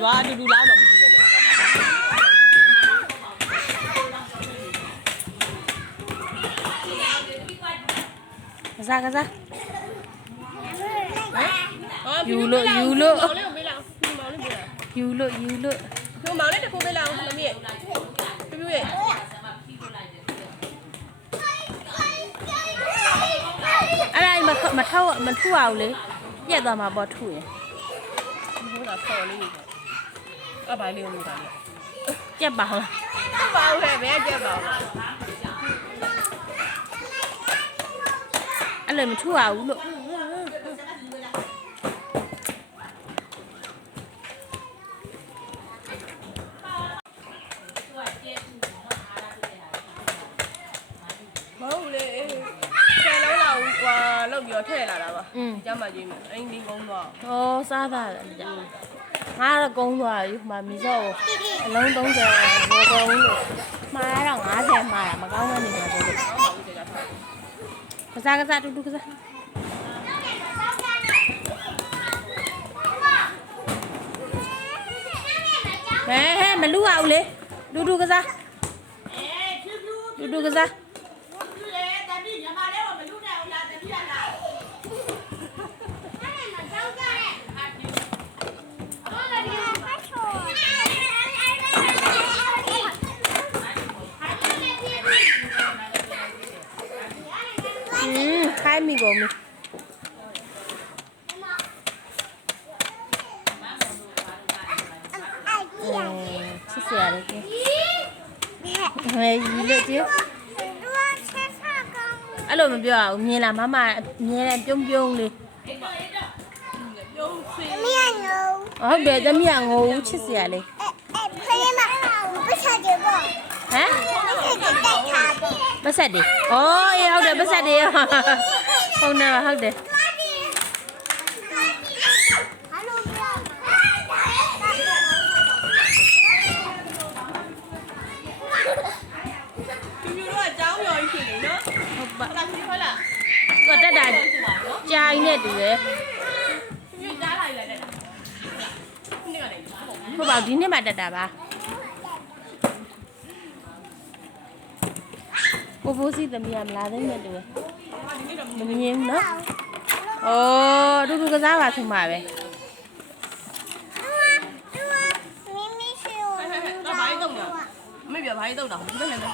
သွားအတူတူလောက်မှမကြည့်ရနဲ့ကစားယူလို့မောင်လေးပေးလောက်မောင်လေးပေးလောက်ယူလို့မောင်လေးတစ်ခုပေးလောက်မမီးပြပြရဲ့အဲ့ဒါမထောက်မထူအောင်လေပြက်သွားမှာပေါ့ထူရင်ဟိုကဖော်လေးအပိုင်းလေးလို့တာလေကြက်ပါလားပါဦးပဲဘယ်ကြက်ပါဦးအဲ့လိုမထူအောင်လို့မဟုတ်လေဆယ်လုံးလောက်ဟွာလောက်ပြီးတော့ထည့်လာတာပါကျမကြီးမယ်အင်းဒီကုန်းတော့ဩစားတာကြငါတော့ကုန်းသွားပြီမမီစောအလုံး30ဘောကုန်းလို့မှားတော့50မှားတာမကောင်းတဲ့နေမှာတော့ကစားတူကစားဟဲ့မလူအောင်လေတူကစားတူကစား开米过米，谢谢了姐，哎，娱乐姐，အဲ့လိုမပြောအောင်မြင်လားမမမြင်တယ်ပြုံးလေဟုတ်တယ်သမီးကငိုဦးချစ်စရာလေဖေးမပတ်ဆက်တယ်ပေါ့ဟမ်ပတ်ဆက်တယ်ဩအေးဟုတ်တယ်ပတ်ဆက်တယ်ဟုတ်တယ်ဟုတ်တယ်ก็တက်တာကြာင်းနဲ့တူတယ်ဟုတ်ပါဒီနေ့မှတက်တာပါကိုဖိုးစီသမီးကမလာသေးနဲ့တူတယ်မမြင်ဘူးနော်ဩတူကစားပါဆုံးပါပဲမင်းမရှိဘူးဘာကြီးတော့မမေ့ပြဘာကြီးတော့တော့ဘယ်နဲ့လဲ